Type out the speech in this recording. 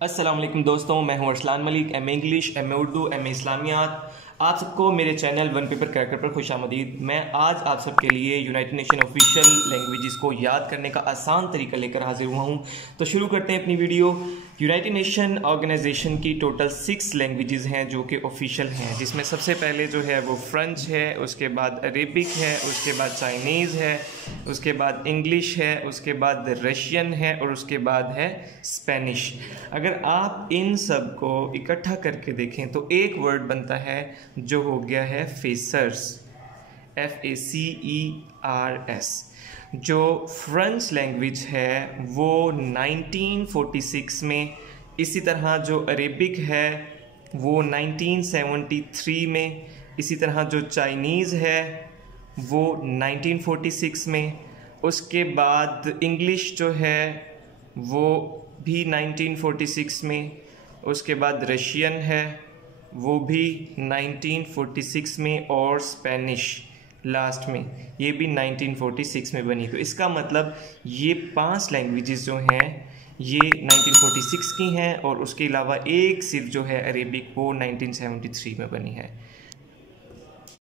अस्सलाम वालेकुम दोस्तों, मैं हूं Arsalan Malik, M English, M Urdu, M Islamiyat. आप सबको मेरे चैनल वन पेपर क्रैकर पर खुशामदीद। मैं आज आप सबके लिए यूनाइटेड नेशन ऑफिशियल लैंग्वेजेस को याद करने का आसान तरीका लेकर हाजिर हुआ हूं। तो शुरू करते हैं अपनी वीडियो। यूनाइटेड नेशन ऑर्गेनाइजेशन की टोटल 6 लैंग्वेजेस हैं जो कि ऑफिशियल हैं, जिसमें सबसे पहले जो है वो फ्रेंच है, उसके बाद अरेबिक है, उसके बाद चाइनीज़ है, उसके बाद इंग्लिश है, उसके बाद रशियन है और उसके बाद है स्पेनिश। अगर आप इन सब को इकट्ठा करके देखें तो एक वर्ड बनता है जो हो गया है फेसर्स, FACERS। जो फ्रेंच लैंग्वेज है वो 1946 में, इसी तरह जो अरेबिक है वो 1973 में, इसी तरह जो चाइनीज़ है वो 1946 में, उसके बाद इंग्लिश जो है वो भी 1946 में, उसके बाद रशियन है वो भी 1946 में, और स्पेनिश लास्ट में ये भी 1946 में बनी। तो इसका मतलब ये 5 लैंग्वेजेस जो हैं ये 1946 की हैं, और उसके अलावा एक सिर्फ जो है अरेबिक वो 1973 में बनी है।